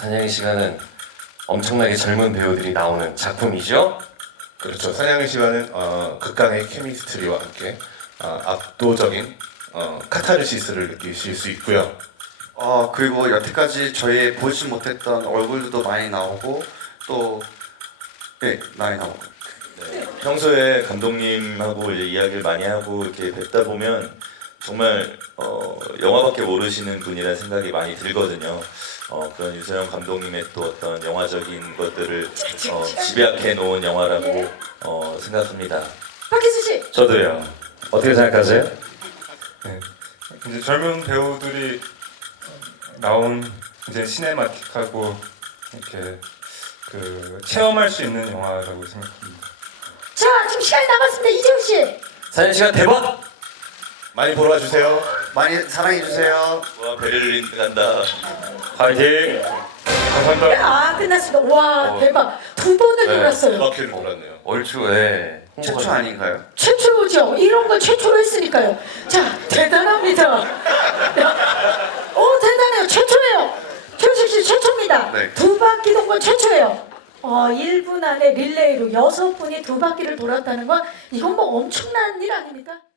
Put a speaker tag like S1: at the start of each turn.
S1: 사냥의 시간은 엄청나게 젊은 배우들이 나오는 작품이죠.
S2: 그렇죠. 사냥의 시간은 극강의 케미스트리와 함께 압도적인 카타르시스를 느끼실 수 있고요.
S3: 그리고 여태까지 저희 보지 못했던 얼굴도 많이 나오고 또 많이 나오고.
S4: 평소에 감독님하고 이제 이야기를 많이 하고 이렇게 뵙다 보면 정말 영화밖에 모르시는 분이라는 생각이 많이 들거든요. 그런 유서영 감독님의 또 어떤 영화적인 것들을 집약해 놓은 영화라고 생각합니다.
S5: 박희수 씨.
S1: 저도요. 어떻게 생각하세요?
S6: 네. 이제 젊은 배우들이 나온 이제 시네마틱하고 이렇게 체험할 수 있는 영화라고 생각합니다.
S5: 자, 지금 시간이 남았습니다. 이재훈 씨.
S1: 사냥의 시간 대박!
S2: 많이 보러 와주세요.
S3: 많이 사랑해 주세요.
S4: 와 베를린 간다.
S1: 화이팅!
S6: 감사합니다.
S5: 끝났습니다. 와, 대박. 두 번을
S1: 네.
S5: 돌았어요.
S2: 바퀴를 돌았네요.
S1: 얼추에
S3: 최초 아닌가요?
S5: 최초죠. 이런 걸 최초로 했으니까요. 자, 대단합니다. 대단해요. 최초예요. 최우식 씨 최초입니다.
S3: 네.
S5: 두 바퀴 돈 건 최초예요. 1분 안에 릴레이로 6분이 두 바퀴를 돌았다는 건 이건 뭐 엄청난 일 아닙니까?